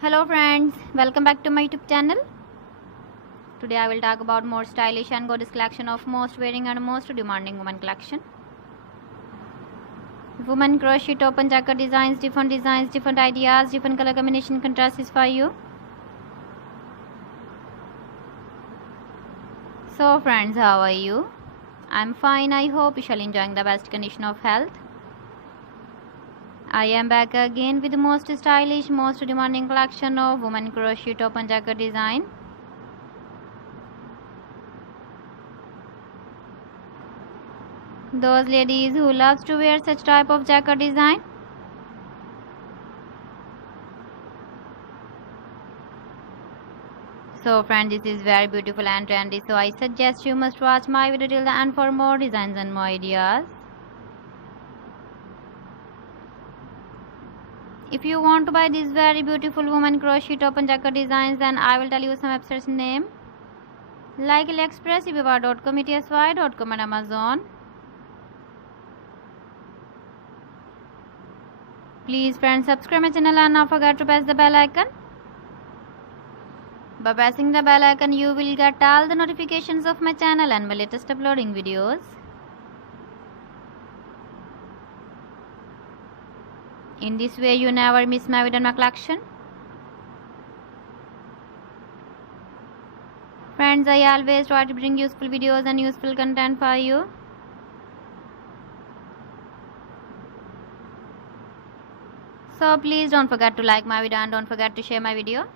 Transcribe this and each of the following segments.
Hello friends, welcome back to my YouTube channel. Today I will talk about more stylish and gorgeous collection of most wearing and most demanding women collection. Women crochet top and jacket designs, different ideas, different color combination contrasts for you. So friends, how are you? I'm fine. I hope you shall enjoying the best condition of health. I am back again with the most stylish, most demanding collection of women crochet top and jacket design. Those ladies who loves to wear such type of jacket design. So friends, this is very beautiful and trendy, so I suggest you must watch my video till the end for more designs and more ideas. If you want to buy these very beautiful woman crochet top and jacket designs, then I will tell you some websites name like AliExpress, eBay.com, ETSY.com and Amazon. Please friends, subscribe my channel and not forget to press the bell icon. By pressing the bell icon, you will get all the notifications of my channel and my latest uploading videos. In this way, you never miss my video and collection. Friends, I always try to bring useful videos and useful content for you. So please don't forget to like my video and don't forget to share my video.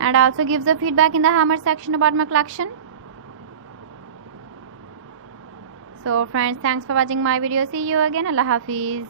And also give the feedback in the comment section about my collection. So friends, thanks for watching my video. See you again. Allah Hafiz.